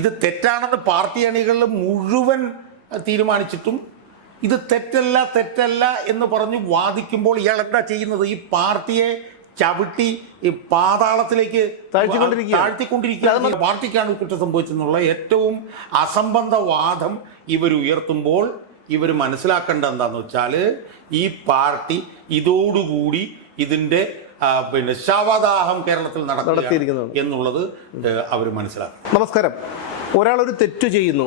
ഇത് തെറ്റാണെന്ന് പാർട്ടി അണികൾ മുഴുവൻ തീരുമാനിച്ചിട്ടും ഇത് തെറ്റല്ല എന്ന് പറഞ്ഞ് വാദിക്കുമ്പോൾ ഇയാൾ എന്താ ചെയ്യുന്നത്? ഈ പാർട്ടിയെ ചവിട്ടി ഈ പാതാളത്തിലേക്ക് താഴ്ത്തിക്കൊണ്ടിരിക്കുകയാണ്. പാർട്ടിക്കാണ് കുറ്റം സംഭവിച്ചെന്നുള്ള ഏറ്റവും അസംബന്ധ വാദം ഇവർ ഉയർത്തുമ്പോൾ ഇവർ മനസ്സിലാക്കേണ്ട എന്താന്ന് വെച്ചാൽ ഈ പാർട്ടി ഇതോടുകൂടി ഇതിൻ്റെ ശവദാഹം കേരളത്തിൽ നടത്തിയിരിക്കുന്നു എന്നുള്ളത് അവർ മനസ്സിലാക്കും. നമസ്കാരം. ഒരാളൊരു തെറ്റ് ചെയ്യുന്നു,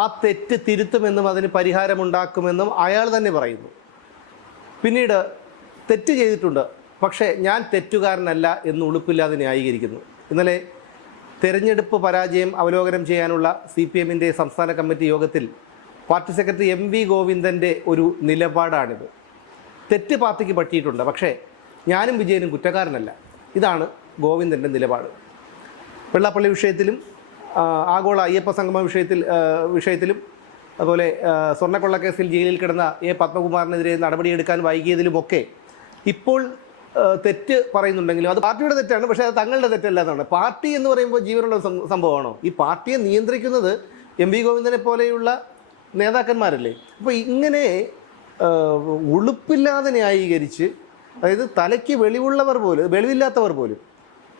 ആ തെറ്റ് തിരുത്തുമെന്നും അതിന് പരിഹാരമുണ്ടാക്കുമെന്നും അയാൾ തന്നെ പറയുന്നു. പിന്നീട് തെറ്റ് ചെയ്തിട്ടുണ്ട്, പക്ഷേ ഞാൻ തെറ്റുകാരനല്ല എന്ന് ഉളുപ്പില്ലാതെ ന്യായീകരിക്കുന്നു. ഇന്നലെ തെരഞ്ഞെടുപ്പ് പരാജയം അവലോകനം ചെയ്യാനുള്ള CPM-ൻ്റെ സംസ്ഥാന കമ്മിറ്റി യോഗത്തിൽ പാർട്ടി സെക്രട്ടറി MV ഗോവിന്ദൻ്റെ ഒരു നിലപാടാണിത്. തെറ്റ് പാർട്ടിക്ക് പറ്റിയിട്ടുണ്ട്, പക്ഷേ ഞാനും വിജയനും കുറ്റക്കാരനല്ല. ഇതാണ് ഗോവിന്ദൻ്റെ നിലപാട്. വെള്ളാപ്പള്ളി വിഷയത്തിലും ആഗോള അയ്യപ്പ സംഗമ വിഷയത്തിലും അതുപോലെ സ്വർണ്ണക്കൊള്ളക്കേസിൽ ജയിലിൽ കിടന്ന പത്മകുമാറിനെതിരെ നടപടിയെടുക്കാൻ വൈകിയതിലുമൊക്കെ ഇപ്പോൾ തെറ്റ് പറയുന്നുണ്ടെങ്കിലും അത് പാർട്ടിയുടെ തെറ്റാണ്, പക്ഷേ അത് തങ്ങളുടെ തെറ്റല്ല എന്നാണ്. പാർട്ടി എന്ന് പറയുമ്പോൾ ജീവനുള്ള സംഭവമാണോ? ഈ പാർട്ടിയെ നിയന്ത്രിക്കുന്നത് MV ഗോവിന്ദനെ പോലെയുള്ള നേതാക്കന്മാരല്ലേ? അപ്പോൾ ഇങ്ങനെ ഉളുപ്പില്ലാതെ ന്യായീകരിച്ച്, അതായത് തലയ്ക്ക് വെളിവില്ലാത്തവർ പോലും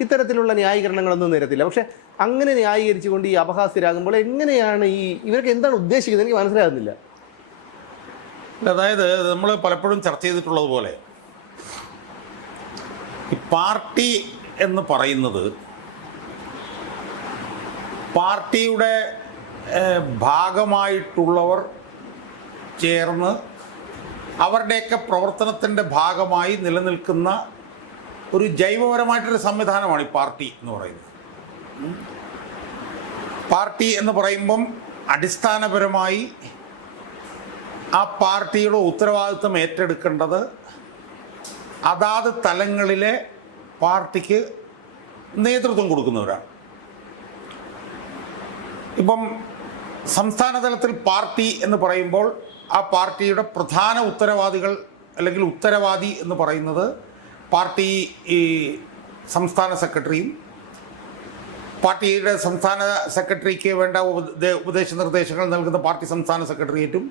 ഇത്തരത്തിലുള്ള ന്യായീകരണങ്ങളൊന്നും നിരത്തില്ല. പക്ഷെ അങ്ങനെ ന്യായീകരിച്ചുകൊണ്ട് ഈ അപഹാസ്യരാകുമ്പോൾ എങ്ങനെയാണ് ഇവർക്ക് എന്താണ് ഉദ്ദേശിക്കുന്നത് എനിക്ക് മനസ്സിലാകുന്നില്ല. അതായത് നമ്മൾ പലപ്പോഴും ചർച്ച ചെയ്തിട്ടുള്ളതുപോലെ ഈ പാർട്ടി എന്ന് പറയുന്നത് പാർട്ടിയുടെ ഭാഗമായിട്ടുള്ളവർ ചേർന്ന് അവരുടെയൊക്കെ പ്രവർത്തനത്തിൻ്റെ ഭാഗമായി നിലനിൽക്കുന്ന ഒരു ജൈവപരമായിട്ടൊരു സംവിധാനമാണ് ഈ പാർട്ടി എന്ന് പറയുന്നത്. പാർട്ടി എന്ന് പറയുമ്പം അടിസ്ഥാനപരമായി ആ പാർട്ടിയുടെ ഉത്തരവാദിത്വം ഏറ്റെടുക്കേണ്ടത് അതാത് തലങ്ങളിലെ പാർട്ടിക്ക് നേതൃത്വം കൊടുക്കുന്നവരാണ്. ഇപ്പം സംസ്ഥാന തലത്തിൽ പാർട്ടി എന്ന് പറയുമ്പോൾ ആ പാർട്ടിയുടെ പ്രധാന ഉത്തരവാദികൾ അല്ലെങ്കിൽ ഉത്തരവാദി എന്ന് പറയുന്നത് പാർട്ടി സംസ്ഥാന സെക്രട്ടറിയും പാർട്ടിയുടെ സംസ്ഥാന സെക്രട്ടറിക്ക് വേണ്ട ഉപദേശ നിർദ്ദേശങ്ങൾ നൽകുന്ന പാർട്ടി സംസ്ഥാന സെക്രട്ടേറിയറ്റും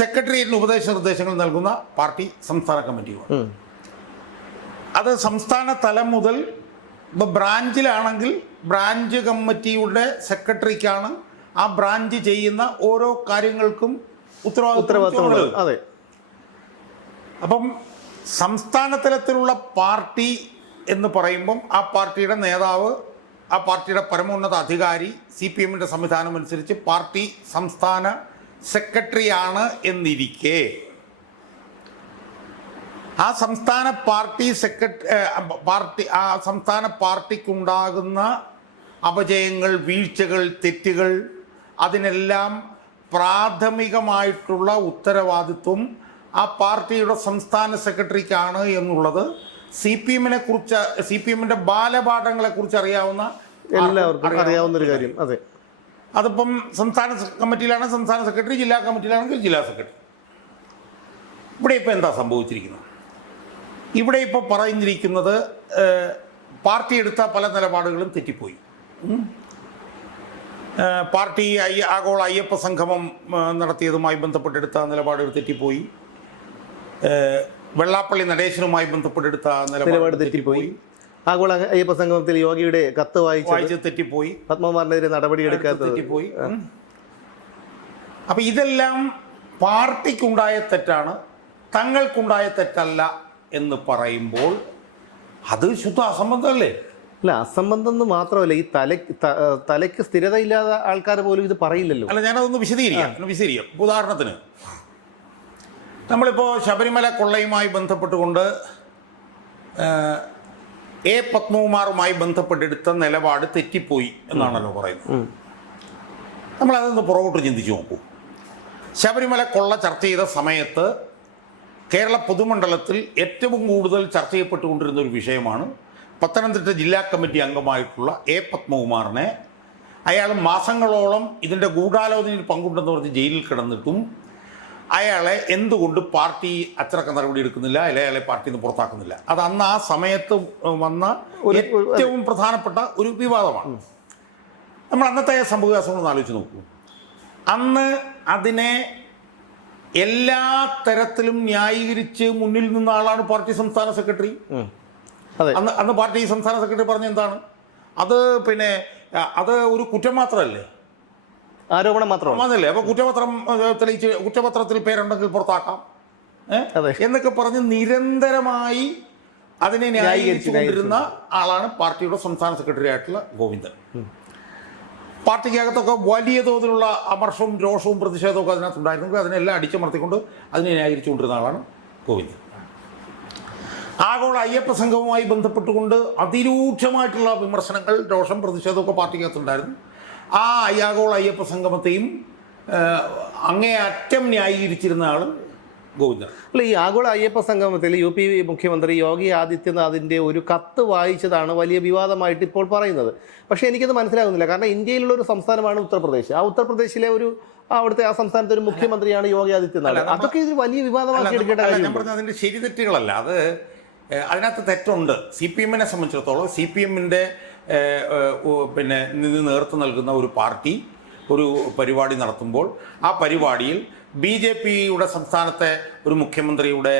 സെക്രട്ടേറിയറ്റിന് ഉപദേശ നിർദ്ദേശങ്ങൾ നൽകുന്ന പാർട്ടി സംസ്ഥാന കമ്മിറ്റിയുമാണ്. അത് സംസ്ഥാന തലം മുതൽ ഇപ്പോൾ ബ്രാഞ്ചിലാണെങ്കിൽ ബ്രാഞ്ച് കമ്മിറ്റിയുടെ സെക്രട്ടറിക്കാണ് ആ ബ്രാഞ്ച് ചെയ്യുന്ന ഓരോ കാര്യങ്ങൾക്കും ഉത്തരവാദിത്വം. അതെ. അപ്പം സംസ്ഥാന തലത്തിലുള്ള പാർട്ടി എന്ന് പറയുമ്പം ആ പാർട്ടിയുടെ നേതാവ്, ആ പാർട്ടിയുടെ പരമോന്നത അധികാരി CPM-ൻ്റെ സംവിധാനം അനുസരിച്ച് പാർട്ടി സംസ്ഥാന സെക്രട്ടറിയാണ് എന്നിരിക്കെ ആ സംസ്ഥാന പാർട്ടിക്കുണ്ടാകുന്ന അപജയങ്ങൾ, വീഴ്ചകൾ, തെറ്റുകൾ, അതിനെല്ലാം പ്രാഥമികമായിട്ടുള്ള ഉത്തരവാദിത്വം ആ പാർട്ടിയുടെ സംസ്ഥാന സെക്രട്ടറിക്കാണ് എന്നുള്ളത് CPM-ൻ്റെ ബാലപാഠങ്ങളെക്കുറിച്ച് അറിയാവുന്ന എല്ലാവർക്കും അറിയാവുന്നൊരു കാര്യം. അതെ. അതിപ്പം സംസ്ഥാന കമ്മിറ്റിയിലാണ് സംസ്ഥാന സെക്രട്ടറി, ജില്ലാ കമ്മിറ്റിയിലാണെങ്കിൽ ജില്ലാ സെക്രട്ടറി. ഇവിടെ ഇപ്പോൾ എന്താ സംഭവിച്ചിരിക്കുന്നത്? ഇവിടെ ഇപ്പോൾ പറഞ്ഞിരിക്കുന്നത് പാർട്ടി എടുത്ത പല നിലപാടുകളും തെറ്റിപ്പോയി. പാർട്ടി ആഗോള അയ്യപ്പ സംഗമം നടത്തിയതുമായി ബന്ധപ്പെട്ടെടുത്ത നിലപാടുകൾ തെറ്റിപ്പോയി. വെള്ളാപ്പള്ളി നടേശനുമായി ബന്ധപ്പെട്ടെടുത്ത നിലപാട് തെറ്റിപ്പോയി. ആഗോള അയ്യപ്പ സംഗമത്തിൽ യോഗിയുടെ കത്ത് വായിച്ച് തെറ്റിപ്പോയി. പത്മകുമാറിനെതിരെ നടപടിയെടുക്കാത്ത തെറ്റിപ്പോയി. അപ്പം ഇതെല്ലാം പാർട്ടിക്കുണ്ടായ തെറ്റാണ്, തങ്ങൾക്കുണ്ടായ തെറ്റല്ല എന്ന് പറയുമ്പോൾ അത് ശുദ്ധ അസംബന്ധമല്ലേ? അല്ല, അസംബന്ധം എന്ന് മാത്രമല്ല, ഈ തലയ്ക്ക് സ്ഥിരത ഇല്ലാത്ത ആൾക്കാർ പോലും ഇത് പറയില്ലല്ലോ. അല്ല, ഞാനതൊന്ന് വിശദീകരിക്കാം. ഉദാഹരണത്തിന് നമ്മളിപ്പോൾ ശബരിമല കൊള്ളയുമായി ബന്ധപ്പെട്ടുകൊണ്ട് പത്മകുമാറുമായി ബന്ധപ്പെട്ടെടുത്ത നിലപാട് തെറ്റിപ്പോയി എന്നാണല്ലോ പറയുന്നത്. നമ്മളതൊന്ന് പുറകോട്ട് ചിന്തിച്ച് നോക്കൂ. ശബരിമല കൊള്ള ചർച്ച ചെയ്ത സമയത്ത് കേരള പൊതുമണ്ഡലത്തിൽ ഏറ്റവും കൂടുതൽ ചർച്ച ചെയ്യപ്പെട്ടുകൊണ്ടിരുന്ന ഒരു വിഷയമാണ് പത്തനംതിട്ട ജില്ലാ കമ്മിറ്റി അംഗമായിട്ടുള്ള പത്മകുമാറിനെ അയാൾ മാസങ്ങളോളം ഇതിൻ്റെ ഗൂഢാലോചനയിൽ പങ്കുണ്ടെന്ന് പറഞ്ഞ് ജയിലിൽ കിടന്നിട്ടും അയാളെ എന്തുകൊണ്ട് പാർട്ടി അച്ചടക്ക നടപടി എടുക്കുന്നില്ല, അയാളെ പാർട്ടിയിൽ നിന്ന് പുറത്താക്കുന്നില്ല? അത് അന്ന് ആ സമയത്ത് വന്ന ഏറ്റവും പ്രധാനപ്പെട്ട ഒരു വിവാദമാണ്. നമ്മൾ അന്നത്തെ സംഭവവികാസങ്ങളൊന്ന് ആലോചിച്ച് നോക്കൂ. അന്ന് അതിനെ എല്ലാ തരത്തിലും ന്യായീകരിച്ച് മുന്നിൽ നിന്ന ആളാണ് പാർട്ടി സംസ്ഥാന സെക്രട്ടറി. അന്ന് പാർട്ടി സംസ്ഥാന സെക്രട്ടറി പറഞ്ഞ എന്താണ്? അത് പിന്നെ അത് ഒരു കുറ്റം മാത്രമല്ലേ, ആരോപണം മാത്രമല്ലേ. അപ്പൊ കുറ്റപത്രം തെളിയിച്ച് കുറ്റപത്രത്തിൽ പേരുണ്ടെങ്കിൽ പുറത്താക്കാം എന്നൊക്കെ പറഞ്ഞ് നിരന്തരമായി അതിനെ ന്യായീകരിച്ചുകൊണ്ടിരുന്ന ആളാണ് പാർട്ടിയുടെ സംസ്ഥാന സെക്രട്ടറി ആയിട്ടുള്ള ഗോവിന്ദൻ. പാർട്ടിക്കകത്തൊക്കെ വലിയ തോതിലുള്ള അമർഷവും രോഷവും പ്രതിഷേധമൊക്കെ അതിനകത്തുണ്ടായിരുന്നെങ്കിൽ അതിനെല്ലാം അടിച്ചമർത്തിക്കൊണ്ട് അതിനെ ന്യായീകരിച്ചുകൊണ്ടിരുന്ന ആളാണ് ഗോവിന്ദൻ. ആഗോള അയ്യപ്പ സംഘവുമായി ബന്ധപ്പെട്ടുകൊണ്ട് അതിരൂക്ഷമായിട്ടുള്ള വിമർശനങ്ങൾ, രോഷം, പ്രതിഷേധമൊക്കെ പാർട്ടിക്കകത്തുണ്ടായിരുന്നു. ആ ആഗോള അയ്യപ്പ സംഗമത്തെയും അങ്ങേയറ്റം ന്യായീകരിച്ചിരുന്ന ആൾ ഗോവിന്ദൻ. അല്ല, ഈ ആഗോള അയ്യപ്പ സംഗമത്തിൽ UP മുഖ്യമന്ത്രി യോഗി ആദിത്യനാഥിൻ്റെ ഒരു കത്ത് വായിച്ചതാണ് വലിയ വിവാദമായിട്ട് ഇപ്പോൾ പറയുന്നത്. പക്ഷേ എനിക്കത് മനസ്സിലാകുന്നില്ല. കാരണം ഇന്ത്യയിലുള്ള ഒരു സംസ്ഥാനമാണ് ഉത്തർപ്രദേശ്. ആ ഉത്തർപ്രദേശിലെ അവിടുത്തെ ആ സംസ്ഥാനത്തെ ഒരു മുഖ്യമന്ത്രിയാണ് യോഗി ആദിത്യനാഥ്. അതൊക്കെ ഇത് വലിയ വിവാദമാക്കി എടുക്കേണ്ട കാര്യം. ഞാൻ പറഞ്ഞത് അതിൻ്റെ ശരി തെറ്റുകളല്ല, അത് അതിനകത്ത് തെറ്റുണ്ട്. CPM-നെ സംബന്ധിച്ചിടത്തോളം CPM-ൻ്റെ പിന്നെ നേതൃത്വം നൽകുന്ന ഒരു പാർട്ടി ഒരു പരിപാടി നടത്തുമ്പോൾ ആ പരിപാടിയിൽ BJP-യുടെ സംസ്ഥാനത്തെ ഒരു മുഖ്യമന്ത്രിയുടെ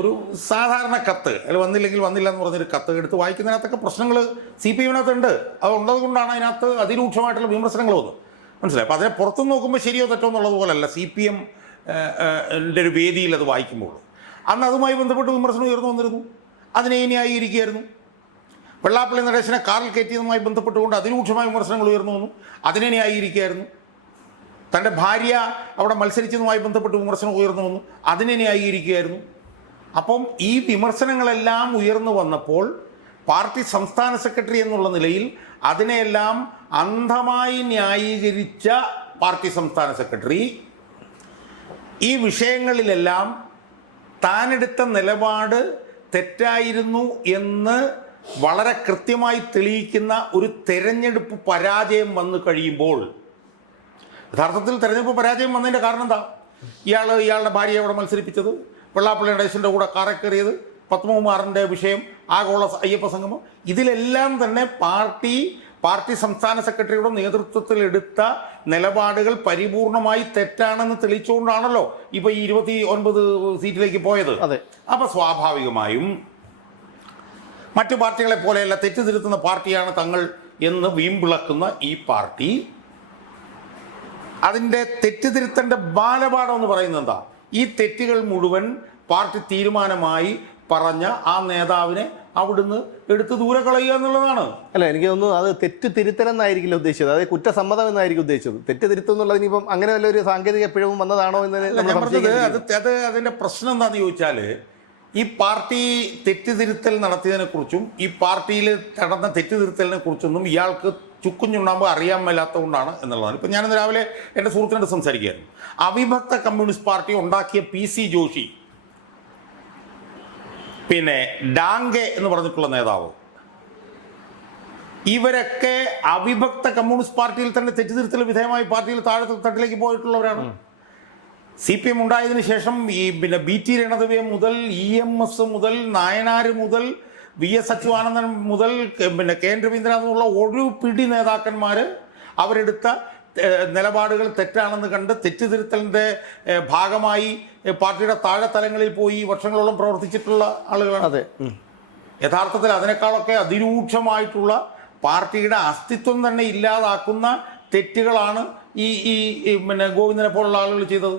ഒരു സാധാരണ കത്ത്, അതിൽ വന്നില്ലെങ്കിൽ വന്നില്ല എന്ന് പറഞ്ഞൊരു കത്ത് എടുത്ത് വായിക്കുന്നതിനകത്തൊക്കെ പ്രശ്നങ്ങൾ CPM-നകത്തുണ്ട്. അത് ഉള്ളത് കൊണ്ടാണ് അതിനകത്ത് അതിരൂക്ഷമായിട്ടുള്ള വിമർശനങ്ങൾ വന്നു. മനസ്സിലായി. അപ്പോൾ അതിനെ പുറത്തുനിന്ന് നോക്കുമ്പോൾ ശരിയോ തെറ്റോ എന്നുള്ളത് പോലല്ല CPM-ൻ്റെ ഒരു വേദിയിൽ അത് വായിക്കുമ്പോൾ. അന്ന് അതുമായി ബന്ധപ്പെട്ട് വിമർശനം ഉയർന്നു വന്നിരുന്നു. അതിനെ ന്യായീകരിക്കുകയായിരുന്നു. വെള്ളാപ്പള്ളി നടേശനെ കാറിൽ കയറ്റിയതുമായി ബന്ധപ്പെട്ടുകൊണ്ട് അതിരൂക്ഷമായ വിമർശനങ്ങൾ ഉയർന്നു വന്നു. അതിനെ ന്യായീകരിക്കുകയായിരുന്നു. തൻ്റെ ഭാര്യ അവിടെ മത്സരിച്ചതുമായി ബന്ധപ്പെട്ട് വിമർശനം ഉയർന്നു വന്നു. അതിനെ ന്യായീകരിക്കുകയായിരുന്നു. അപ്പം ഈ വിമർശനങ്ങളെല്ലാം ഉയർന്നു വന്നപ്പോൾ പാർട്ടി സംസ്ഥാന സെക്രട്ടറി എന്നുള്ള നിലയിൽ അതിനെയെല്ലാം അന്ധമായി ന്യായീകരിച്ച പാർട്ടി സംസ്ഥാന സെക്രട്ടറി ഈ വിഷയങ്ങളിലെല്ലാം താനെടുത്ത നിലപാട് തെറ്റായിരുന്നു എന്ന് വളരെ കൃത്യമായി തെളിയിക്കുന്ന ഒരു തെരഞ്ഞെടുപ്പ് പരാജയം വന്നു കഴിയുമ്പോൾ, യഥാർത്ഥത്തിൽ തെരഞ്ഞെടുപ്പ് പരാജയം വന്നതിൻ്റെ കാരണം എന്താ? ഇയാളുടെ ഭാര്യയെ അവിടെ മത്സരിപ്പിച്ചത്, വെള്ളാപ്പള്ളി നടേശൻ്റെ കൂടെ കാറെ കയറിയത്, പത്മകുമാറിൻ്റെ വിഷയം, ആഗോള അയ്യപ്പ സംഗമം, ഇതിലെല്ലാം തന്നെ പാർട്ടി സംസ്ഥാന സെക്രട്ടറിയുടെ നേതൃത്വത്തിൽ എടുത്ത നിലപാടുകൾ പരിപൂർണമായി തെറ്റാണെന്ന് തെളിയിച്ചുകൊണ്ടാണല്ലോ ഇപ്പോൾ ഈ 29 സീറ്റിലേക്ക് പോയത്. അപ്പോൾ സ്വാഭാവികമായും മറ്റു പാർട്ടികളെ പോലെയല്ല തെറ്റ് തിരുത്തുന്ന പാർട്ടിയാണ് തങ്ങൾ എന്ന് വീമ്പിളക്കുന്ന ഈ പാർട്ടി അതിൻ്റെ തെറ്റ് തിരുത്തേണ്ട ബാലപാഠം എന്ന് പറയുന്നത് എന്താ? ഈ തെറ്റുകൾ മുഴുവൻ പാർട്ടി തീരുമാനമായി പറഞ്ഞ ആ നേതാവിനെ അവിടുന്ന് എടുത്ത് ദൂരെ കളയുക എന്നുള്ളതാണ്. അല്ല, എനിക്ക് തോന്നുന്നു അത് തെറ്റ് തിരുത്തലെന്നായിരിക്കില്ല ഉദ്ദേശിച്ചത്, അത് കുറ്റസമ്മതം എന്നായിരിക്കും ഉദ്ദേശിച്ചത്. തെറ്റ് തിരുത്തും എന്നുള്ളത് ഇനിയിപ്പം അങ്ങനെ വല്ല ഒരു സാങ്കേതിക പിഴവും വന്നതാണോ എന്ന് അത് അതിൻ്റെ പ്രശ്നം എന്താണെന്ന് ചോദിച്ചാൽ, ഈ പാർട്ടി തെറ്റ് തിരുത്തൽ നടത്തിയതിനെക്കുറിച്ചും ഈ പാർട്ടിയിൽ നടന്ന തെറ്റ് തിരുത്തലിനെ കുറിച്ചൊന്നും ഇയാൾക്ക് ചുക്കുഞ്ഞുണ്ടാകുമ്പോൾ അറിയാൻ മേലാത്തതുകൊണ്ടാണ് എന്നുള്ളതാണ്. ഇപ്പം ഞാനിന്ന് രാവിലെ എൻ്റെ സുഹൃത്തിനോട് സംസാരിക്കുകയായിരുന്നു. അവിഭക്ത കമ്മ്യൂണിസ്റ്റ് പാർട്ടി ഉണ്ടാക്കിയ PC ജോഷി, പിന്നെ ഡാങ്കെ എന്ന് പറഞ്ഞിട്ടുള്ള നേതാവ്, ഇവരൊക്കെ അവിഭക്ത കമ്മ്യൂണിസ്റ്റ് പാർട്ടിയിൽ തന്നെ തെറ്റുതിരുത്തൽ വിധേയമായി പാർട്ടിയിൽ താഴത്തെ തട്ടിലേക്ക് പോയിട്ടുള്ളവരാണ്. CPM ഉണ്ടായതിനു ശേഷം ഈ പിന്നെ BT രണദിവ്യ മുതൽ EMS മുതൽ നായനാർ മുതൽ VS അച്യുതാനന്ദൻ മുതൽ പിന്നെ KN രവീന്ദ്രനാഥ് എന്നുള്ള ഒരു പിടി നേതാക്കന്മാർ അവരെടുത്ത നിലപാടുകൾ തെറ്റാണെന്ന് കണ്ട് തെറ്റുതിരുത്തലിൻ്റെ ഭാഗമായി പാർട്ടിയുടെ താഴെത്തലങ്ങളിൽ പോയി വർഷങ്ങളോളം പ്രവർത്തിച്ചിട്ടുള്ള ആളുകളാണ്. യഥാർത്ഥത്തിൽ അതിനേക്കാളൊക്കെ അതിരൂക്ഷമായിട്ടുള്ള പാർട്ടിയുടെ അസ്തിത്വം തന്നെ ഇല്ലാതാക്കുന്ന തെറ്റുകളാണ് ഈ പിന്നെ ഗോവിന്ദനെ പോലുള്ള ആളുകൾ ചെയ്തത്.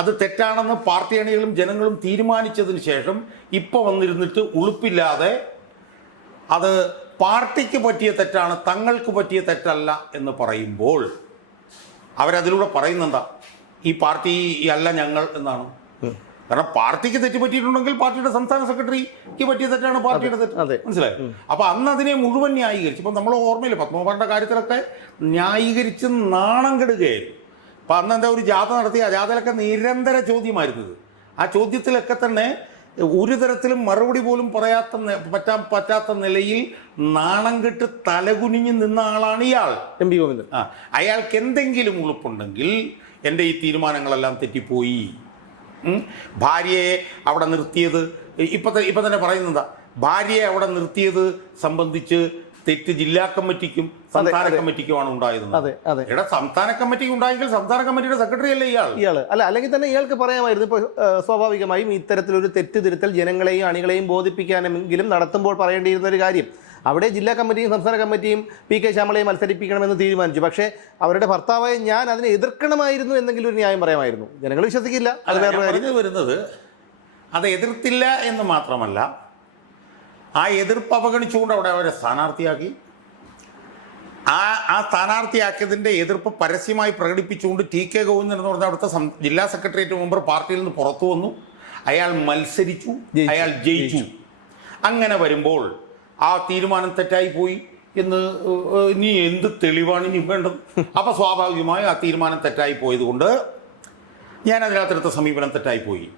അത് തെറ്റാണെന്ന് പാർട്ടി അണികളും ജനങ്ങളും തീരുമാനിച്ചതിന് ശേഷം ഇപ്പോൾ വന്നിരുന്നിട്ട് ഉളുപ്പില്ലാതെ അത് പാർട്ടിക്ക് പറ്റിയ തെറ്റാണ്, തങ്ങൾക്ക് പറ്റിയ തെറ്റല്ല എന്ന് പറയുമ്പോൾ അവരതിലൂടെ പറയുന്നെന്താ? ഈ പാർട്ടി അല്ല ഞങ്ങൾ എന്നാണ്. കാരണം പാർട്ടിക്ക് തെറ്റ് പറ്റിയിട്ടുണ്ടെങ്കിൽ പാർട്ടിയുടെ സംസ്ഥാന സെക്രട്ടറിക്ക് പറ്റിയ തെറ്റാണ് പാർട്ടിയുടെ തെറ്റ്. മനസ്സിലായോ? അപ്പൊ അന്ന് അതിനെ മുഴുവൻ ന്യായീകരിച്ചു. ഇപ്പം നമ്മൾ ഓർമ്മയില്ല, പത്മകുമാറിന്റെ കാര്യത്തിലൊക്കെ ന്യായീകരിച്ച് നാണം കെടുകയായിരുന്നു. അപ്പം അന്ന് എന്താ ഒരു ജാഥ നടത്തി, ആ ജാഥയിലൊക്കെ നിരന്തര ചോദ്യമായിരുന്നത്. ആ ചോദ്യത്തിലൊക്കെ തന്നെ ഒരു തരത്തിലും മറുപടി പോലും പറ്റാത്ത നിലയിൽ നാണം കെട്ട് തലകുനിഞ്ഞ് നിന്ന ആളാണ് ഇയാൾ, MP ഗോവിന്ദൻ. അയാൾക്ക് എന്തെങ്കിലും ഉളുപ്പുണ്ടെങ്കിൽ എൻ്റെ ഈ തീരുമാനങ്ങളെല്ലാം തെറ്റിപ്പോയി, ഭാര്യയെ അവിടെ നിർത്തിയത് ഇപ്പം തന്നെ പറയുന്നതാ, ഭാര്യയെ അവിടെ നിർത്തിയത് സംബന്ധിച്ച് തെറ്റ് ജില്ലാ കമ്മിറ്റിക്കും സംസ്ഥാന കമ്മിറ്റിക്കുമാണ് ഉണ്ടായത്. അതെ അതെ. ഇവിടെ സംസ്ഥാന കമ്മിറ്റിക്ക് ഉണ്ടായെങ്കിൽ സംസ്ഥാന കമ്മിറ്റിയുടെ സെക്രട്ടറി അല്ലേ ഇയാള്? അല്ല, അല്ലെങ്കിൽ തന്നെ ഇയാൾക്ക് പറയാമായിരുന്നു. ഇപ്പോൾ സ്വാഭാവികമായും ഇത്തരത്തിലൊരു തെറ്റ് തിരുത്തൽ ജനങ്ങളെയും അണികളെയും ബോധിപ്പിക്കാനെങ്കിലും നടത്തുമ്പോൾ പറയേണ്ടിയിരുന്ന ഒരു കാര്യം. അവിടെ ജില്ലാ കമ്മിറ്റിയും സംസ്ഥാന കമ്മിറ്റിയും പി കെ ശ്യാമളയെ മത്സരിപ്പിക്കണമെന്ന് തീരുമാനിച്ചു. പക്ഷേ അവരുടെ ഭർത്താവായ ഞാൻ അതിനെ എതിർക്കണമായിരുന്നു എന്നെങ്കിലും ഒരു ന്യായം പറയാമായിരുന്നു. ജനങ്ങൾ വിശ്വസിക്കില്ല. അത് വേറെ കാര്യം. വരുന്നത് അത് എതിർത്തില്ല എന്ന് മാത്രമല്ല, ആ എതിർപ്പ് അവഗണിച്ചുകൊണ്ട് അവിടെ അവരെ സ്ഥാനാർത്ഥിയാക്കി. ആ സ്ഥാനാർത്ഥിയാക്കിയതിൻ്റെ എതിർപ്പ് പരസ്യമായി പ്രകടിപ്പിച്ചുകൊണ്ട് ടി കെ ഗോവിന്ദൻ എന്ന് പറഞ്ഞ അവിടുത്തെ ജില്ലാ സെക്രട്ടേറിയറ്റ് മെമ്പർ പാർട്ടിയിൽ നിന്ന് പുറത്തു വന്നു. അയാൾ മത്സരിച്ചു, അയാൾ ജയിച്ചു. അങ്ങനെ വരുമ്പോൾ ആ തീരുമാനം തെറ്റായി പോയി എന്ന് ഇനി എന്ത് തെളിവാണ് ഇനി വേണ്ടത്? അപ്പോൾ സ്വാഭാവികമായി ആ തീരുമാനം തെറ്റായി പോയതുകൊണ്ട് ഞാൻ അതിനകത്തെടുത്ത സമീപനം തെറ്റായിപ്പോയി.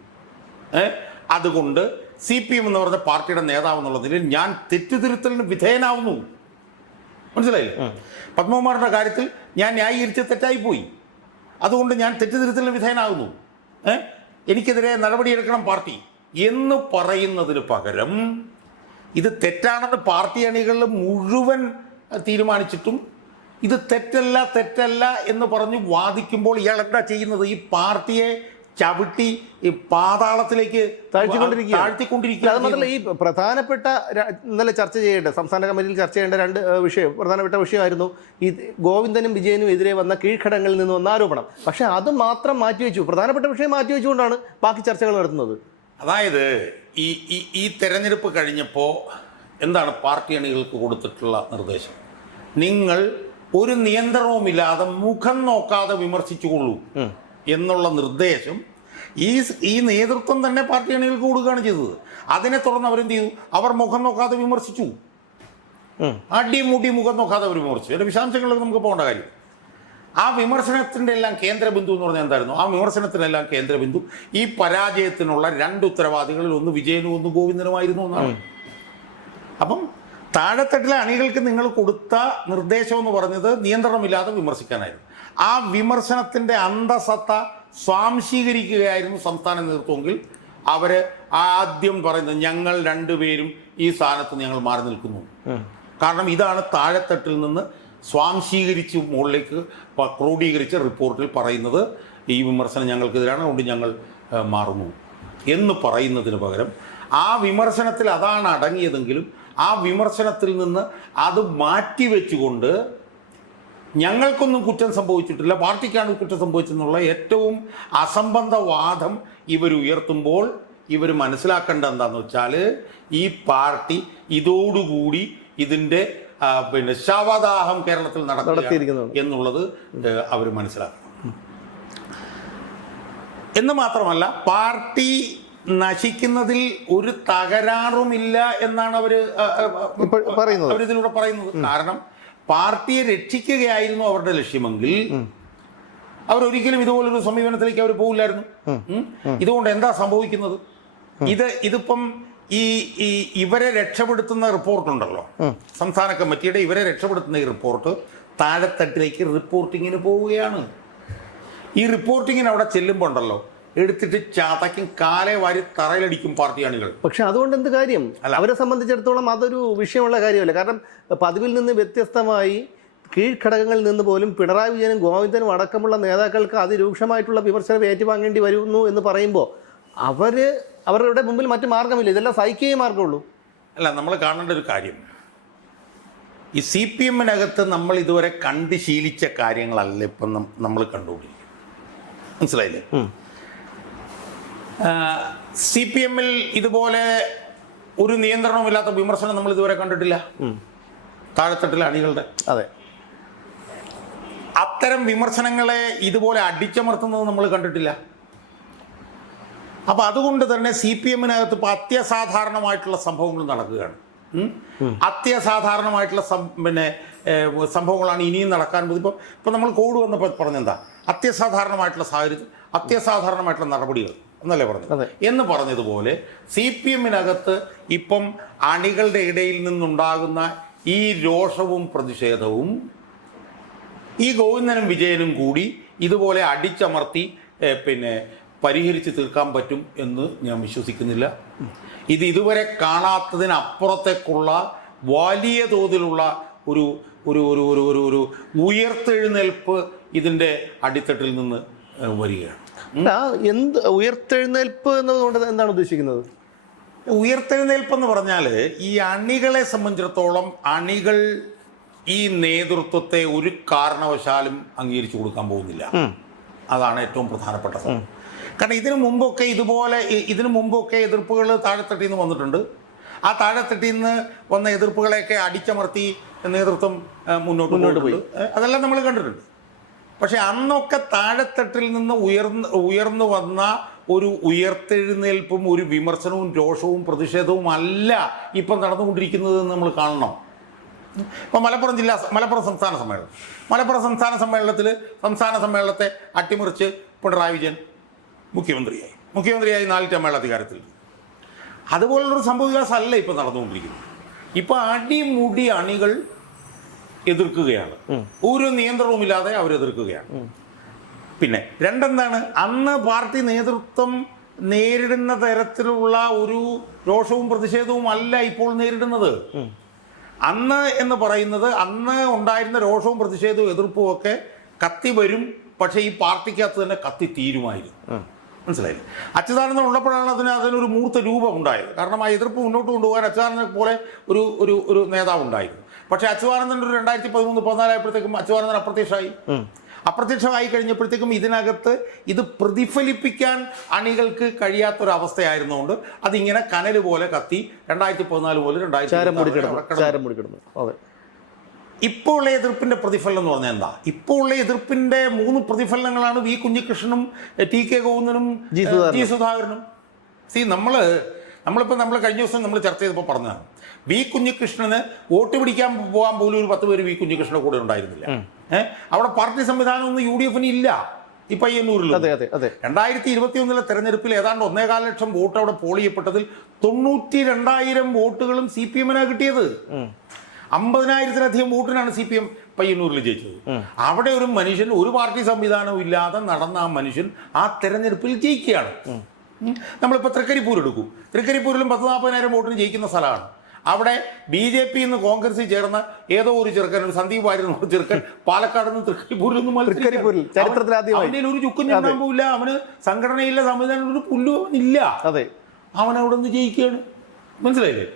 അതുകൊണ്ട് CPM എന്ന് പറഞ്ഞ പാർട്ടിയുടെ നേതാവ് എന്നുള്ളതിൽ ഞാൻ തെറ്റുതിരുത്തലിന് വിധേയനാവുന്നു. മനസ്സിലായില്ലേ? പത്മകുമാറിൻ്റെ കാര്യത്തിൽ ഞാൻ ന്യായീകരിച്ച് തെറ്റായിപ്പോയി. അതുകൊണ്ട് ഞാൻ തെറ്റുതിരുത്തലിന് വിധേയനാകുന്നു. എനിക്കെതിരെ നടപടിയെടുക്കണം പാർട്ടി എന്ന് പറയുന്നതിന് പകരം ഇത് തെറ്റാണെന്ന് പാർട്ടി അണികളിൽ മുഴുവൻ തീരുമാനിച്ചിട്ടും ഇത് തെറ്റല്ല എന്ന് പറഞ്ഞ് വാദിക്കുമ്പോൾ ഇയാൾ എന്താ ചെയ്യുന്നത്? ഈ പാർട്ടിയെ ചവിട്ടി ഈ പാതാളത്തിലേക്ക് താഴ്ത്തിക്കൊണ്ടിരിക്കുക. അത് മാത്രമല്ല, ഈ പ്രധാനപ്പെട്ട ഇന്നലെ ചർച്ച ചെയ്യേണ്ട സംസ്ഥാന കമ്മിറ്റിയിൽ ചർച്ച ചെയ്യേണ്ട രണ്ട് പ്രധാനപ്പെട്ട വിഷയമായിരുന്നു ഈ ഗോവിന്ദനും വിജയനും എതിരെ വന്ന കീഴ്ഘടകങ്ങളിൽ നിന്ന് വന്ന ആരോപണം. പക്ഷെ അത് മാത്രം മാറ്റിവെച്ചു. പ്രധാനപ്പെട്ട വിഷയം മാറ്റിവെച്ചുകൊണ്ടാണ് ബാക്കി ചർച്ചകൾ നടത്തുന്നത്. അതായത് ഈ തെരഞ്ഞെടുപ്പ് കഴിഞ്ഞപ്പോൾ എന്താണ് പാർട്ടി അണികൾക്ക് കൊടുത്തിട്ടുള്ള നിർദ്ദേശം? നിങ്ങൾ ഒരു നിയന്ത്രണവുമില്ലാതെ മുഖം നോക്കാതെ വിമർശിച്ചുകൊള്ളൂ എന്നുള്ള നിർദ്ദേശം ഈ നേതൃത്വം തന്നെ പാർട്ടി അണികൾക്ക് കൊടുക്കുകയാണ് ചെയ്തത്. അതിനെ തുടർന്ന് അവരെന്ത് ചെയ്തു? അവർ മുഖം നോക്കാതെ വിമർശിച്ചു. അടിമുടി മുഖം നോക്കാതെ അവർ വിമർശിച്ചു. അതിൻ്റെ വിശദാംശങ്ങളിലേക്ക് നമുക്ക് പോകേണ്ട കാര്യം. ആ വിമർശനത്തിൻ്റെ എല്ലാം കേന്ദ്രബിന്ദു എന്ന് പറഞ്ഞാൽ എന്തായിരുന്നു? ആ വിമർശനത്തിനെല്ലാം കേന്ദ്രബിന്ദു ഈ പരാജയത്തിനുള്ള രണ്ട് ഉത്തരവാദികളിൽ ഒന്ന് വിജയനും ഒന്ന് ഗോവിന്ദനുമായിരുന്നു എന്നാണ്. അപ്പം താഴെത്തട്ടിലെ അണികൾക്ക് നിങ്ങൾ കൊടുത്ത നിർദ്ദേശം എന്ന് പറഞ്ഞത് നിയന്ത്രണമില്ലാതെ വിമർശിക്കാനായിരുന്നു. ആ വിമർശനത്തിൻ്റെ അന്തസത്ത സ്വാംശീകരിക്കുകയായിരുന്നു സംസ്ഥാന നേതൃത്വമെങ്കിൽ അവർ ആദ്യം പറയുന്നത് ഞങ്ങൾ രണ്ടുപേരും ഈ സ്ഥാനത്ത് ഞങ്ങൾ മാറി നിൽക്കുന്നു. കാരണം ഇതാണ് താഴെത്തട്ടിൽ നിന്ന് സ്വാംശീകരിച്ച് മുകളിലേക്ക് ക്രോഡീകരിച്ച റിപ്പോർട്ടിൽ പറയുന്നത്. ഈ വിമർശനം ഞങ്ങൾക്കെതിരാണ്, അതുകൊണ്ട് ഞങ്ങൾ മാറുന്നു എന്ന് പറയുന്നതിന് പകരം ആ വിമർശനത്തിൽ അതാണ് അടങ്ങിയതെങ്കിലും ആ വിമർശനത്തിൽ നിന്ന് അത് മാറ്റിവെച്ചുകൊണ്ട് ഞങ്ങൾക്കൊന്നും കുറ്റം സംഭവിച്ചിട്ടില്ല, പാർട്ടിക്കാണ് കുറ്റം സംഭവിച്ചെന്നുള്ള ഏറ്റവും അസംബന്ധ വാദം ഇവരുയർത്തുമ്പോൾ ഇവർ മനസ്സിലാക്കേണ്ട എന്താണെന്ന് വെച്ചാൽ ഈ പാർട്ടി ഇതോടുകൂടി ഇതിൻ്റെ ശവദാഹം കേരളത്തിൽ നടത്തിയിരിക്കുന്നു എന്നുള്ളത് അവർ മനസ്സിലാക്കണം. എന്ന് മാത്രമല്ല പാർട്ടി നശിക്കുന്നതിൽ ഒരു തകരാറുമില്ല എന്നാണ് അവരിതിലൂടെ പറയുന്നത്. കാരണം പാർട്ടിയെ രക്ഷിക്കുകയായിരുന്നു അവരുടെ ലക്ഷ്യമെങ്കിൽ അവരൊരിക്കലും ഇതുപോലൊരു സമീപനത്തിലേക്ക് അവർ പോകില്ലായിരുന്നു. ഇതുകൊണ്ട് എന്താ സംഭവിക്കുന്നത്? ഇതിപ്പം ഇവരെ രക്ഷപ്പെടുത്തുന്ന റിപ്പോർട്ടുണ്ടല്ലോ, സംസ്ഥാന കമ്മിറ്റിയുടെ ഇവരെ രക്ഷപ്പെടുത്തുന്ന ഈ റിപ്പോർട്ട് താഴെത്തട്ടിലേക്ക് റിപ്പോർട്ടിങ്ങിന് പോവുകയാണ്. ഈ റിപ്പോർട്ടിങ്ങിന് അവിടെ ചെല്ലുമ്പോൾ ഉണ്ടല്ലോ എടുത്തിട്ട് ചാതയ്ക്കും കാലെ വാരി തറയിലടിക്കും പാർട്ടി അണികൾ. പക്ഷെ അതുകൊണ്ട് എന്ത് കാര്യം? അവരെ സംബന്ധിച്ചിടത്തോളം അതൊരു വിഷയമുള്ള കാര്യമല്ല. കാരണം പതിവിൽ നിന്ന് വ്യത്യസ്തമായി കീഴ്ഘടകങ്ങളിൽ നിന്ന് പോലും പിണറായി വിജയനും ഗോവിന്ദനും അടക്കമുള്ള നേതാക്കൾക്ക് അതിരൂക്ഷമായിട്ടുള്ള വിമർശനം ഏറ്റുവാങ്ങേണ്ടി വരുന്നു എന്ന് പറയുമ്പോൾ അവരുടെ മുമ്പിൽ മറ്റു മാർഗമില്ല. ഇതെല്ലാം സഹിക്കുകയേ മാർഗമുള്ളൂ. അല്ല, നമ്മൾ കാണേണ്ട ഒരു കാര്യം, ഈ CPM-നകത്ത് നമ്മൾ ഇതുവരെ കണ്ട് ശീലിച്ച കാര്യങ്ങളല്ല ഇപ്പം നമ്മൾ കണ്ടുകൊണ്ടിരിക്കും. മനസ്സിലായില്ലേ? CPM-ൽ ഇതുപോലെ ഒരു നിയന്ത്രണമില്ലാത്ത വിമർശനം നമ്മൾ ഇതുവരെ കണ്ടിട്ടില്ല താഴെത്തട്ടിലെ അണികളുടെ. അതെ, അത്തരം വിമർശനങ്ങളെ ഇതുപോലെ അടിച്ചമർത്തുന്നത് നമ്മൾ കണ്ടിട്ടില്ല. അപ്പം അതുകൊണ്ട് തന്നെ CPM-നകത്ത് ഇപ്പോൾ അത്യസാധാരണമായിട്ടുള്ള സംഭവങ്ങൾ നടക്കുകയാണ്. അത്യസാധാരണമായിട്ടുള്ള സംഭവങ്ങളാണ് ഇനിയും നടക്കാൻ പോകുന്നത്. ഇപ്പം നമ്മൾ കോവിഡ് വന്നപ്പോൾ പറഞ്ഞെന്താ അത്യസാധാരണമായിട്ടുള്ള സാഹചര്യത്തിൽ അത്യസാധാരണമായിട്ടുള്ള നടപടികൾ എന്നല്ലേ പറഞ്ഞത്? എന്ന് പറഞ്ഞതുപോലെ CPM-നകത്ത് ഇപ്പം അണികളുടെ ഇടയിൽ നിന്നുണ്ടാകുന്ന ഈ രോഷവും പ്രതിഷേധവും ഈ ഗോവിന്ദനും വിജയനും കൂടി ഇതുപോലെ അടിച്ചമർത്തി പരിഹരിച്ച് തീർക്കാൻ പറ്റും എന്ന് ഞാൻ വിശ്വസിക്കുന്നില്ല. ഇത് ഇതുവരെ കാണാത്തതിനപ്പുറത്തേക്കുള്ള വലിയ തോതിലുള്ള ഒരു ഒരു ഒരു ഒരു ഒരു ഒരു ഉയർത്തെഴുന്നേൽപ്പ് ഇതിൻ്റെ അടിത്തട്ടിൽ നിന്ന് വരികയാണ്. എന്ത് ഉയർത്തെഴുന്നേൽപ്പ് എന്നതുകൊണ്ട് എന്താണ് ഉദ്ദേശിക്കുന്നത്? ഉയർത്തെഴുന്നേൽപ്പ് എന്ന് പറഞ്ഞാൽ ഈ അണികളെ സംബന്ധിച്ചിടത്തോളം അണികൾ ഈ നേതൃത്വത്തെ ഒരു കാരണവശാലും അംഗീകരിച്ചു കൊടുക്കാൻ പോകുന്നില്ല. അതാണ് ഏറ്റവും പ്രധാനപ്പെട്ട സംഭവം. കാരണം ഇതിനു മുമ്പൊക്കെ എതിർപ്പുകൾ താഴെത്തട്ടിൽ നിന്ന് വന്നിട്ടുണ്ട്. ആ താഴെത്തട്ടിൽ നിന്ന് വന്ന എതിർപ്പുകളെയൊക്കെ അടിച്ചമർത്തി നേതൃത്വം മുന്നോട്ട് പോയി. അതെല്ലാം നമ്മൾ കണ്ടിട്ടുണ്ട്. പക്ഷെ അന്നൊക്കെ താഴെത്തട്ടിൽ നിന്ന് ഉയർന്നു വന്ന ഒരു ഉയർത്തെഴുന്നേൽപ്പും ഒരു വിമർശനവും രോഷവും പ്രതിഷേധവും അല്ല ഇപ്പം നടന്നുകൊണ്ടിരിക്കുന്നത് നമ്മൾ കാണണം. ഇപ്പം മലപ്പുറം സംസ്ഥാന സമ്മേളനത്തെ അട്ടിമറിച്ച് പിണറായി വിജയൻ മുഖ്യമന്ത്രിയായി 4 ടേമുകൾ അധികാരത്തിൽ. അതുപോലുള്ളൊരു സംഭവവികാസമല്ല ഇപ്പം നടന്നുകൊണ്ടിരിക്കുന്നത്. ഇപ്പം അടിമുടി അണികൾ എതിർക്കുകയാണ്. ഒരു നിയന്ത്രണവുമില്ലാതെ അവരെതിർക്കുകയാണ്. പിന്നെ രണ്ടെന്താണ്, അന്ന് പാർട്ടി നേതൃത്വം നേരിടുന്ന തരത്തിലുള്ള ഒരു രോഷവും പ്രതിഷേധവും അല്ല ഇപ്പോൾ നേരിടുന്നത്. അന്ന് എന്ന് പറയുന്നത് അന്ന് ഉണ്ടായിരുന്ന രോഷവും പ്രതിഷേധവും എതിർപ്പും ഒക്കെ കത്തി വരും. പക്ഷേ ഈ പാർട്ടിക്കകത്ത് തന്നെ കത്തി തീരുമായിരുന്നു. മനസ്സിലായില്ലേ? അച്യുതാനന്ദൻ ഉള്ളപ്പോഴാണ് അതിനൊരു മൂർത്ത രൂപം ഉണ്ടായത്. കാരണം ആ എതിർപ്പ് മുന്നോട്ട് കൊണ്ടുപോകാൻ അച്യുതാനന്ദനെ പോലെ ഒരു നേതാവ് ഉണ്ടായിരുന്നു. പക്ഷേ അച്യുതാനന്ദൻ ഒരു 2013-14 ആയപ്പോഴത്തേക്കും അച്യുതാനന്ദൻ അപ്രത്യക്ഷമായി കഴിഞ്ഞപ്പോഴത്തേക്കും ഇതിനകത്ത് ഇത് പ്രതിഫലിപ്പിക്കാൻ അണികൾക്ക് കഴിയാത്തൊരവസ്ഥയായിരുന്നുകൊണ്ട് അതിങ്ങനെ കനൽ പോലെ കത്തി 2014 മുതൽ 2016 ഇപ്പോൾ ഉള്ള എതിർപ്പിൻ്റെ പ്രതിഫലനം എന്ന് പറഞ്ഞാൽ എന്താ? ഇപ്പോൾ ഉള്ള എതിർപ്പിൻ്റെ 3 പ്രതിഫലനങ്ങളാണ് വി കുഞ്ഞികൃഷ്ണനും ടി കെ ഗോവിന്ദനും ജി സുധാകരനും. നമ്മൾ കഴിഞ്ഞ ദിവസം നമ്മൾ ചർച്ച ചെയ്തപ്പോൾ പറഞ്ഞതാണ്, വി കുഞ്ഞികൃഷ്ണന് വോട്ട് പിടിക്കാൻ പോകാൻ പോലും ഒരു 10 പേര് വി കുഞ്ഞികൃഷ്ണൻ്റെ കൂടെ ഉണ്ടായിരുന്നില്ല. അവിടെ പാർട്ടി സംവിധാനമൊന്നും UDF ഇല്ല. ഈ പയ്യന്നൂരിൽ 2021 തെരഞ്ഞെടുപ്പിൽ ഏതാണ്ട് 1.25 ലക്ഷം വോട്ട് അവിടെ പോൾ ചെയ്യപ്പെട്ടതിൽ 92,000 വോട്ടുകളും CPM കിട്ടിയത്. 50,000-ലധികം വോട്ടിനാണ് CPM പയ്യന്നൂരിൽ ജയിച്ചത്. അവിടെ ഒരു മനുഷ്യൻ ഒരു പാർട്ടി സംവിധാനവും ഇല്ലാതെ നടന്ന ആ മനുഷ്യൻ ആ തെരഞ്ഞെടുപ്പിൽ ജയിക്കുകയാണ്. നമ്മളിപ്പോൾ തൃക്കരിപ്പൂർ എടുക്കും. തൃക്കരിപ്പൂരിലും 10,000-40,000 വോട്ടിന് ജയിക്കുന്ന സ്ഥലമാണ്. അവിടെ BJP നിന്ന് കോൺഗ്രസിൽ ചേർന്ന ഏതോ ഒരു ചെറുക്കൻ, ഒരു സന്ദീപ് വാര്യർ എന്ന ചെറുക്കൻ പാലക്കാട് നിന്ന് തൃക്കരിപ്പൂരിലൊന്നും അവൻ്റെ ഒരു ചുക്കും ചെണ്ടാൻ പോവില്ല. അവന് സംഘടനയില്ല, സംവിധാനം ഒരു പുല്ലും അവനില്ല. അവൻ അവിടെ നിന്ന് ജയിക്കുകയാണ്. മനസ്സിലായില്ലേ?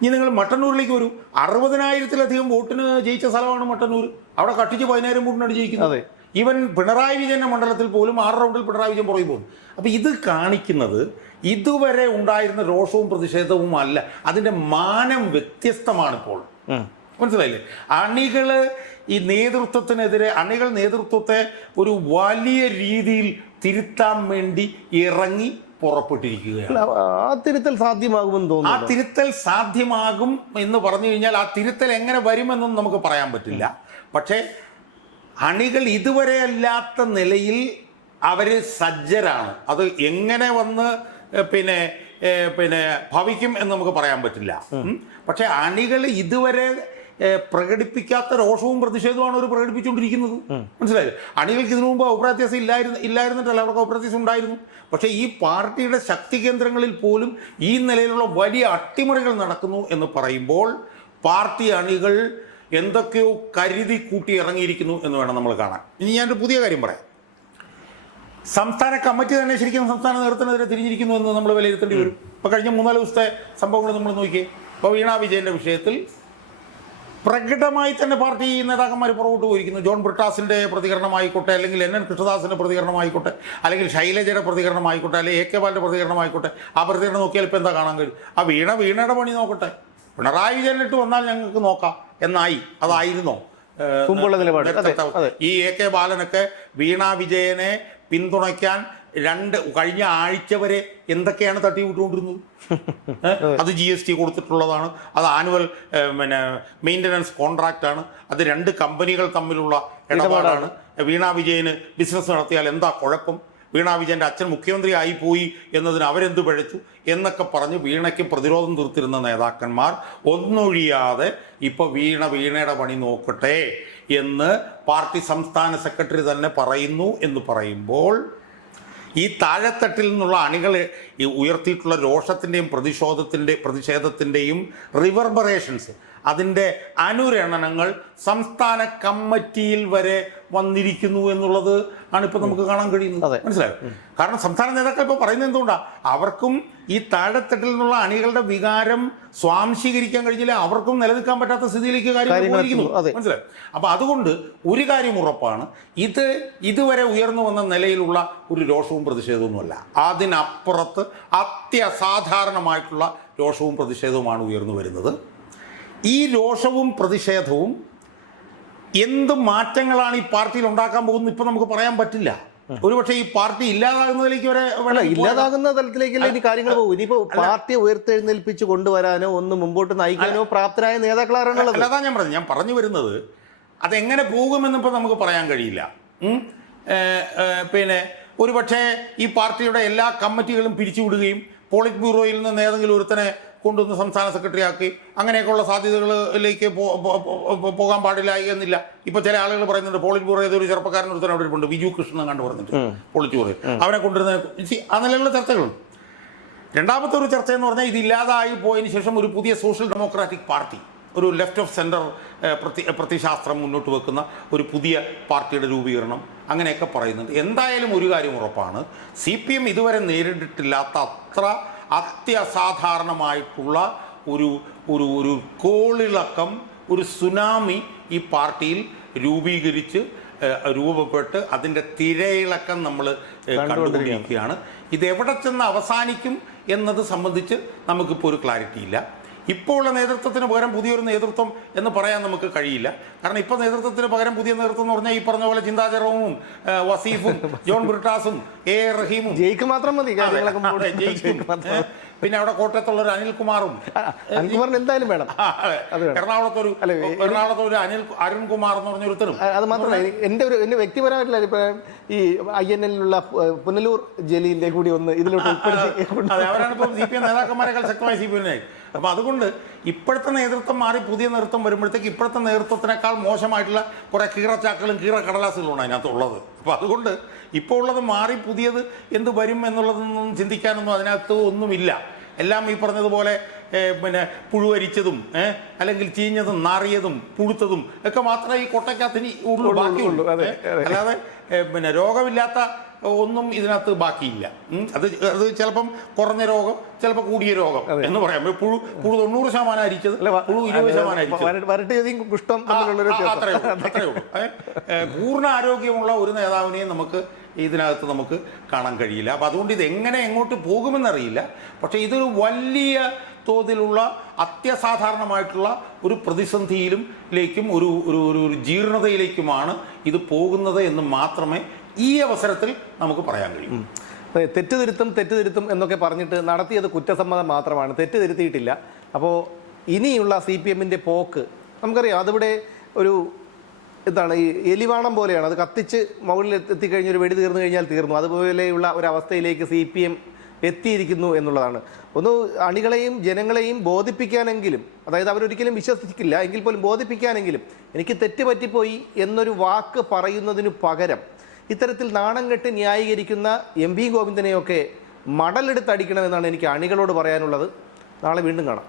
ഇനി നിങ്ങൾ മട്ടന്നൂരിലേക്ക് വരൂ. 60,000-ലധികം വോട്ടിന് ജയിച്ച സ്ഥലമാണ് മട്ടന്നൂർ. അവിടെ കട്ടിച്ച് 10,000 വോട്ടിനാണ് ജയിക്കുന്നത്. ഈവൻ പിണറായി വിജയൻ്റെ മണ്ഡലത്തിൽ പോലും 6 റൗണ്ടിൽ പിണറായി വിജയൻ പുറകെ പോകും. അപ്പോൾ ഇത് കാണിക്കുന്നത് ഇതുവരെ ഉണ്ടായിരുന്ന രോഷവും പ്രതിഷേധവും അല്ല, അതിൻ്റെ മാനം വ്യത്യസ്തമാണിപ്പോൾ. മനസ്സിലായില്ലേ? അണികൾ നേതൃത്വത്തെ ഒരു വലിയ രീതിയിൽ തിരുത്താൻ വേണ്ടി ഇറങ്ങി പുറപ്പെട്ടിരിക്കുകയാണ്. ആ തിരുത്തൽ സാധ്യമാകുമെന്ന് തോന്നുന്നു. ആ തിരുത്തൽ സാധ്യമാകും എന്ന് പറഞ്ഞു കഴിഞ്ഞാൽ ആ തിരുത്തൽ എങ്ങനെ വരുമെന്നൊന്നും നമുക്ക് പറയാൻ പറ്റില്ല. പക്ഷേ അണികൾ ഇതുവരെ അല്ലാത്ത നിലയിൽ അവർ സജ്ജരാണ്. അത് എങ്ങനെ വന്ന് പിന്നെ ഭവിക്കും എന്ന് നമുക്ക് പറയാൻ പറ്റില്ല. പക്ഷെ അണികൾ ഇതുവരെ പ്രകടിപ്പിക്കാത്ത രോഷവും പ്രതിഷേധവുമാണ് അവർ പ്രകടിപ്പിച്ചുകൊണ്ടിരിക്കുന്നത്. മനസ്സിലായില്ലേ? അണികൾക്ക് ഇതിനു മുമ്പ് അഭിപ്രായവ്യത്യാസം ഇല്ലായിരുന്നിട്ടല്ല, അവർക്ക് അഭിപ്രായവ്യത്യാസം ഉണ്ടായിരുന്നു. പക്ഷേ ഈ പാർട്ടിയുടെ ശക്തി കേന്ദ്രങ്ങളിൽ പോലും ഈ നിലയിലുള്ള വലിയ അട്ടിമറികൾ നടക്കുന്നു എന്ന് പറയുമ്പോൾ പാർട്ടി അണികൾ എന്തൊക്കെയോ കരുതി കൂട്ടി ഇറങ്ങിയിരിക്കുന്നു എന്ന് വേണം നമ്മൾ കാണാൻ. ഇനി ഞാനൊരു പുതിയ കാര്യം പറയാം. സംസ്ഥാന കമ്മിറ്റി തന്നെ ശരിക്കും സംസ്ഥാന നേതൃത്വത്തിനെതിരെ തിരിഞ്ഞിരിക്കുന്നു എന്ന് നമ്മൾ വിലയിരുത്തേണ്ടി വരും. ഇപ്പോൾ കഴിഞ്ഞ 3-4 ദിവസത്തെ സംഭവങ്ങൾ നമ്മൾ നോക്കിയേ. ഇപ്പോൾ വീണ വിജയൻ്റെ വിഷയത്തിൽ പ്രകടമായി തന്നെ പാർട്ടി നേതാക്കന്മാർ പുറകോട്ട് പോയിരിക്കുന്നു. ജോൺ ബ്രിട്ടാസിൻ്റെ പ്രതികരണമായിക്കോട്ടെ, അല്ലെങ്കിൽ NN കൃഷ്ണദാസിൻ്റെ പ്രതികരണമായിക്കോട്ടെ, അല്ലെങ്കിൽ ശൈലജയുടെ പ്രതികരണമായിക്കോട്ടെ, അല്ലെങ്കിൽ AK ബാലൻ്റെ പ്രതികരണമായിക്കോട്ടെ, ആ പ്രതികരണം നോക്കിയാൽ ഇപ്പോൾ എന്താ കാണാൻ കഴിയും? ആ വീണയുടെ പണി നോക്കട്ടെ, പിണറായി വിജയനിട്ട് വന്നാൽ ഞങ്ങൾക്ക് നോക്കാം എന്നായി. അതായിരുന്നോ ഈ AK ബാലനൊക്കെ വീണ വിജയനെ പിന്തുണയ്ക്കാൻ കഴിഞ്ഞ ആഴ്ച വരെ എന്തൊക്കെയാണ് തട്ടിവിട്ടുകൊണ്ടിരുന്നത്? അത് GST കൊടുത്തിട്ടുള്ളതാണ്, അത് ആനുവൽ മെയിൻ്റനൻസ് കോൺട്രാക്റ്റാണ്, അത് 2 കമ്പനികൾ തമ്മിലുള്ള ഇടപാടാണ്. വീണ വിജയന് ബിസിനസ് നടത്തിയാൽ എന്താ കുഴപ്പം? വീണ വിജയൻ്റെ അച്ഛൻ മുഖ്യമന്ത്രി ആയിപ്പോയി എന്നതിന് അവരെന്ത് പിഴച്ചു എന്നൊക്കെ പറഞ്ഞ് വീണയ്ക്ക് പ്രതിരോധം തീർത്തിരുന്ന നേതാക്കന്മാർ ഒന്നൊഴിയാതെ ഇപ്പോൾ വീണയുടെ പണി നോക്കട്ടെ എന്ന് പാർട്ടി സംസ്ഥാന സെക്രട്ടറി തന്നെ പറയുന്നു എന്ന് പറയുമ്പോൾ ഈ താഴെത്തട്ടിൽ നിന്നുള്ള അണികൾ ഉയർത്തിയിട്ടുള്ള രോഷത്തിൻ്റെയും പ്രതിഷേധത്തിൻ്റെയും റിവർബറേഷൻസ് അതിൻ്റെ അനുരണനങ്ങൾ സംസ്ഥാന കമ്മിറ്റിയിൽ വരെ വന്നിരിക്കുന്നു എന്നുള്ളത് ആണ് ഇപ്പോൾ നമുക്ക് കാണാൻ കഴിയുന്നത്. മനസ്സിലായോ? കാരണം സംസ്ഥാന നേതാക്കൾ ഇപ്പോൾ പറയുന്നത് എന്തുകൊണ്ടാണ്? അവർക്കും ഈ താഴെത്തട്ടിൽ നിന്നുള്ള അണികളുടെ വികാരം സ്വാംശീകരിക്കാൻ കഴിഞ്ഞില്ല, അവർക്കും നിലനിൽക്കാൻ പറ്റാത്ത സ്ഥിതിയിലേക്ക് കാര്യങ്ങൾ പോയിരിക്കുന്നു. മനസ്സിലായോ? അപ്പൊ അതുകൊണ്ട് ഒരു കാര്യം ഉറപ്പാണ്, ഇത് ഇതുവരെ ഉയർന്നു വന്ന നിലയിലുള്ള ഒരു രോഷവും പ്രതിഷേധവുമല്ല. അതിനപ്പുറത്ത് അത്യസാധാരണമായിട്ടുള്ള രോഷവും പ്രതിഷേധവുമാണ് ഉയർന്നു വരുന്നത്. ഈ രോഷവും പ്രതിഷേധവും എന്ത് മാറ്റങ്ങളാണ് ഈ പാർട്ടിയിൽ ഉണ്ടാക്കാൻ പോകുന്നത് ഇപ്പൊ നമുക്ക് പറയാൻ പറ്റില്ല. ഒരുപക്ഷെ ഈ പാർട്ടി ഇല്ലാതാകുന്നതിലേക്ക് വരെ ഇല്ലാതാകുന്ന തലത്തിലേക്കല്ലേ ഇനി കാര്യങ്ങൾ പോകും. ഇനിയിപ്പോ പാർട്ടിയെ ഉയർത്തെഴുന്നേൽപ്പിച്ച് കൊണ്ടുവരാനോ ഒന്ന് മുമ്പോട്ട് നയിക്കാനോ പ്രാപ്തരായ നേതാക്കളാണുള്ളത്. അല്ലാതാ ഞാൻ പറഞ്ഞു വരുന്നത്, അതെങ്ങനെ പോകുമെന്നിപ്പോൾ നമുക്ക് പറയാൻ കഴിയില്ല. പിന്നെ ഒരുപക്ഷെ ഈ പാർട്ടിയുടെ എല്ലാ കമ്മിറ്റികളും പിരിച്ചുവിടുകയും പോളിറ്റ് ബ്യൂറോയിൽ നിന്ന് ഏതെങ്കിലും ഒരുത്തനെ കൊണ്ടുവന്ന് സംസ്ഥാന സെക്രട്ടറി ആക്കി അങ്ങനെയൊക്കെയുള്ള സാധ്യതകളിലേക്ക് പോകാൻ പാടില്ല എന്നില്ല. ഇപ്പൊ ചില ആളുകൾ പറയുന്നുണ്ട്, പോളിറ്റ് ബ്യൂറോ ഏതൊരു ചെറുപ്പക്കാരൻ ഒരുത്തൻ അവിടെ ഉണ്ട്, വിജു കൃഷ്ണൻ കണ്ടു പറഞ്ഞിട്ട് പോളിറ്റ് ബ്യൂറോ, അവനെ കൊണ്ടുവരുന്ന ആ നിലയിലുള്ള ചർച്ചകളുണ്ട്. രണ്ടാമത്തെ ഒരു ചർച്ച എന്ന് പറഞ്ഞാൽ, ഇതില്ലാതായി പോയതിനു ശേഷം ഒരു പുതിയ സോഷ്യൽ ഡെമോക്രാറ്റിക് പാർട്ടി, ഒരു ലെഫ്റ്റ് ഓഫ് സെൻറ്റർ പ്രത്യശാസ്ത്രം മുന്നോട്ട് വെക്കുന്ന ഒരു പുതിയ പാർട്ടിയുടെ രൂപീകരണം, അങ്ങനെയൊക്കെ പറയുന്നുണ്ട്. എന്തായാലും ഒരു കാര്യം ഉറപ്പാണ്, CPM ഇതുവരെ നേരിട്ടിട്ടില്ലാത്ത അത്ര അത്യസാധാരണമായിട്ടുള്ള ഒരു ഒരു ഒരു കോളിളക്കം, ഒരു സുനാമി ഈ പാർട്ടിയിൽ രൂപപ്പെട്ട് അതിൻ്റെ തിരയിളക്കം നമ്മൾ കണ്ടുകൊണ്ടിരിക്കുകയാണ്. ഇതെവിടെ ചെന്ന് അവസാനിക്കും എന്നത് സംബന്ധിച്ച് നമുക്കിപ്പോൾ ഒരു ക്ലാരിറ്റി ഇല്ല. ഇപ്പോൾ ഉള്ള നേതൃത്വത്തിന് പകരം പുതിയൊരു നേതൃത്വം എന്ന് പറയാൻ നമുക്ക് കഴിയില്ല. കാരണം ഇപ്പോൾ നേതൃത്വത്തിന് പകരം പുതിയ നേതൃത്വം എന്ന് പറഞ്ഞാൽ ഈ പറഞ്ഞ പോലെ ചിന്താ ജെറോമും വസീഫും ജോൺ ബ്രിട്ടാസും A.A. റഹീമും ജയിക്ക് മാത്രം മതി. പിന്നെ അവിടെ കോട്ടയത്തുള്ള ഒരു അനിൽകുമാറും, എന്തായാലും വേണം. എറണാകുളത്തൊരു അരുൺകുമാർ എന്ന് പറഞ്ഞ ഒരുത്തരും. അത് മാത്രമല്ല, എന്റെ വ്യക്തിപരമായിട്ടുള്ള അഭിപ്രായം, ഈ INL-ലുള്ള പുനലൂർ ജലീലിനെ കൂടി ഒന്ന് ഇതിലോട്ട് അവരാണ് ഇപ്പോൾ CPM നേതാക്കന്മാരെക്കാൾ ശക്തമായി CPM. അപ്പം അതുകൊണ്ട് ഇപ്പോഴത്തെ നേതൃത്വം മാറി പുതിയ നേതൃത്വം വരുമ്പോഴത്തേക്ക് ഇപ്പോഴത്തെ നേതൃത്വത്തിനേക്കാൾ മോശമായിട്ടുള്ള കുറേ കീറച്ചാക്കളും കീറക്കടലാസുകളുമാണ് അതിനകത്തുള്ളത്. അപ്പോൾ അതുകൊണ്ട് ഇപ്പോൾ ഉള്ളത് മാറി പുതിയത് എന്ത് വരും എന്നുള്ളതൊന്നും ചിന്തിക്കാനൊന്നും അതിനകത്ത് ഒന്നുമില്ല. എല്ലാം ഈ പറഞ്ഞതുപോലെ പിന്നെ പുഴുവരിച്ചതും അല്ലെങ്കിൽ ചീഞ്ഞതും നാറിയതും പുഴുത്തതും ഒക്കെ മാത്രമേ ഈ കൊട്ടയ്ക്കകത്തിന് ഉള്ളൂ, ബാക്കിയുള്ളൂ. അല്ലാതെ പിന്നെ രോഗമില്ലാത്ത ഒന്നും ഇതിനകത്ത് ബാക്കിയില്ല. അത് ചിലപ്പം കുറഞ്ഞ രോഗം, ചിലപ്പോൾ കൂടിയ രോഗം എന്ന് പറയാം. പുഴു 90% അരിച്ചത്, പുഴു 20% അരിച്ചത്, അത്രയേ ഉള്ളൂ. പൂർണ്ണ ആരോഗ്യമുള്ള ഒരു നേതാവിനെയും ഇതിനകത്ത് നമുക്ക് കാണാൻ കഴിയില്ല. അപ്പം അതുകൊണ്ട് ഇത് എങ്ങനെ എങ്ങോട്ട് പോകുമെന്നറിയില്ല. പക്ഷേ ഇതൊരു വലിയ തോതിലുള്ള അത്യസാധാരണമായിട്ടുള്ള ഒരു പ്രതിസന്ധിയിലേക്കും ഒരു ജീർണതയിലേക്കുമാണ് ഇത് പോകുന്നത് എന്ന് മാത്രമേ ഈ അവസരത്തിൽ നമുക്ക് പറയാൻ കഴിയും. തെറ്റുതിരുത്തും എന്നൊക്കെ പറഞ്ഞിട്ട് നടത്തിയത് കുറ്റസമ്മതം മാത്രമാണ്, തെറ്റുതിരുത്തിയിട്ടില്ല. അപ്പോൾ ഇനിയുള്ള CPM-ന്റെ പോക്ക് നമുക്കറിയാം. അതിവിടെ ഒരു എന്താണ്, ഈ എലിവാണം പോലെയാണ്. അത് കത്തിച്ച് മുകളിൽ എത്തിക്കഴിഞ്ഞ് ഒരു വെടി തീർന്നു കഴിഞ്ഞാൽ തീർന്നു. അതുപോലെയുള്ള ഒരവസ്ഥയിലേക്ക് CPM എത്തിയിരിക്കുന്നു എന്നുള്ളതാണ്. ഒന്ന് അണികളെയും ജനങ്ങളെയും ബോധിപ്പിക്കാനെങ്കിലും, അതായത് അവരൊരിക്കലും വിശ്വസിക്കില്ല എങ്കിൽ പോലും ബോധിപ്പിക്കാനെങ്കിലും, എനിക്ക് തെറ്റ് പറ്റിപ്പോയി എന്നൊരു വാക്ക് പറയുന്നതിനു പകരം ഇത്തരത്തിൽ നാണം കെട്ട് ന്യായീകരിക്കുന്ന MV ഗോവിന്ദനെയൊക്കെ മടലെടുത്തടിക്കണമെന്നാണ് എനിക്ക് അണികളോട് പറയാനുള്ളത്. നാളെ വീണ്ടും കാണാം.